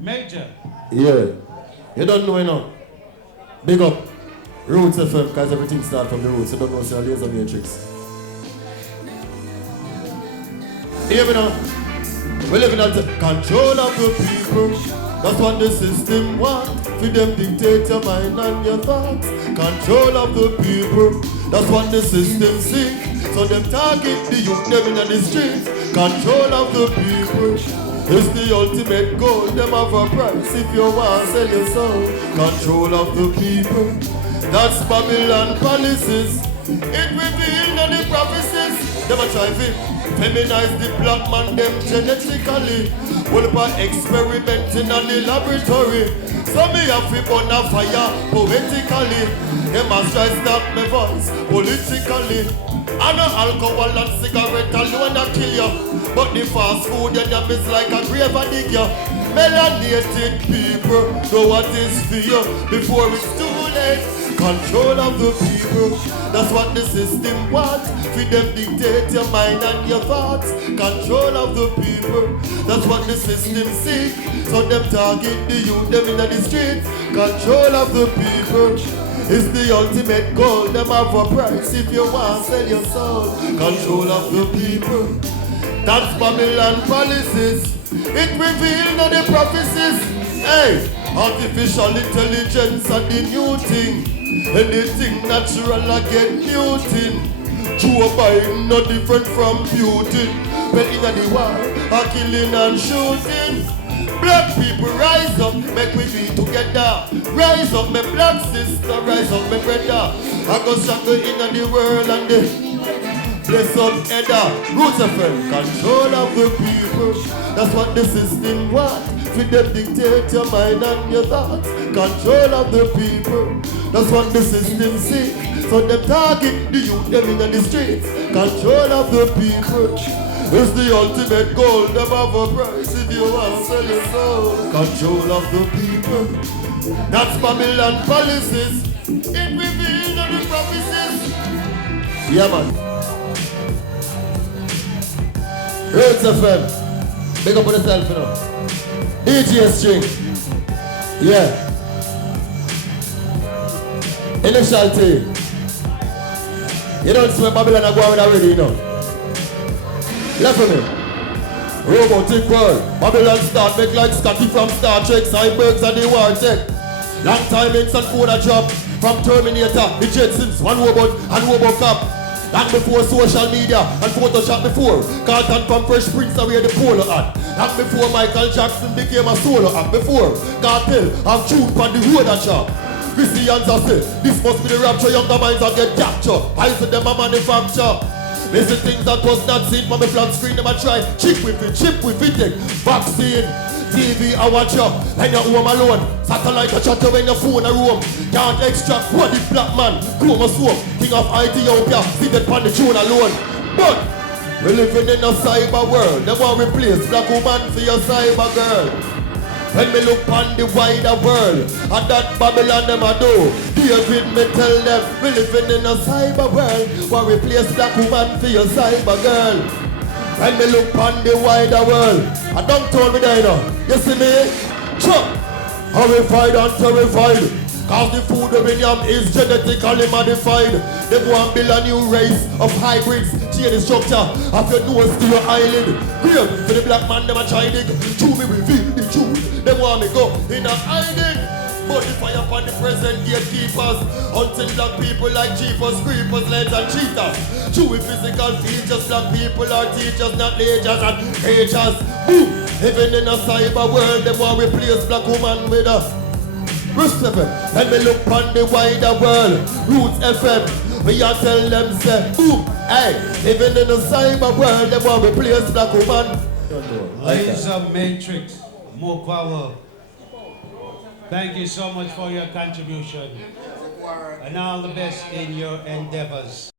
Major. Yeah. You don't know enough. Big up. Roots FM, because everything starts from the roots. You don't know, so Laser Matrix. Hear me now. We're living at the control of the people. That's what the system wants. For them dictate your mind and your thoughts. Control of the people. That's what the system seek. So them target the youth, them in the streets. Control of the people. It's the ultimate goal. Them have a price if you want to sell your soul. Control of the people. That's Babylon policies. It revealed on the prophecies. Them a try to feminize the black man them genetically. Well, by experimenting on the laboratory. So me have to burn a fire poetically. Them must try stop my voice politically. I know alcohol and cigarette alone a kill you. But the fast food in them is like a grave a dig you. Melanated people know what is fear before it's too late. Control of the people, that's what the system wants. For them dictate your mind and your thoughts. Control of the people, that's what the system seek. So them target the youth, them in the streets. Control of the people is the ultimate goal. Them have a price if you want to sell your soul. Control of the people, that's Babylon policies. It revealed on the prophecies. Hey, artificial intelligence and the new thing. Anything natural I get muting. Joe Biden no different from Putin. But in the war, are killing and shooting. Black people rise up, make we be together. Rise up, my black sister, rise up, my brother. I go struggle in the world and the bless up Edda. Roots FM, control of the people. That's what the system wants. For them dictate your mind and your thoughts. Control of the people. That's what the system seeks. So them target the youth, them in the streets. Control of the people is the ultimate goal. Them have a price if you want to sell your soul. Control of the people. That's Babylon policies. It revealed on the prophecies. Yeah, man. Roots FM. Big up on yourself, you know. DJ string. Yeah. Initial T. You don't see where Babylon are going already, you know. Left for me. Robotic world. Babylon start make like Scotty from Star Trek. Cybergs and the war tech. Long time in San Phone a drop. From Terminator, the Jetsons, one robot and Robocop. Long before social media and Photoshop before. Carlton from Fresh Prince away the polo hat. Long before Michael Jackson became a solo act. Before Cartel have tune on the road and shop. Christians are say, this must be the rapture, younger minds are get captured. I said them a manufacture. There's the things that was not seen from the flat screen, them a try. Chip with it, take vaccine. TV I watch you, when you're home alone. Satellite a chat you when your phone a roam. Can't extract what the black man, chroma swap. King of Ethiopia, seated on the throne alone. But we're living in a cyber world. They want to replace black woman for your cyber girl. When me look on the wider world, and that Babylon them a do. David me tell them, we living in a cyber world. Want to replace black woman for your cyber girl. When me look on the wider world, I don't tell me that now. You see me? Sure. Horrified and terrified. Cause the food of William is genetically modified. They want to build a new race of hybrids. Change the structure of your nose to your eyelid. Grave for the black man, them a try dig. To me reveal the truth. They want me go in a hiding. But the fire upon the present gatekeepers. Hunting black people like jeepers, creepers, lens and cheaters. True with physical features, black people are teachers, not leaders and creatures. Boom! Even in a cyber world, they want to replace black woman with a Roots FM. When me look on the wider world, Roots FM, we a tell them say, boom, hey, even in the cyber world, they want to replace black woman. Laser Matrix, more power. Thank you so much for your contribution. And all the best in your endeavors.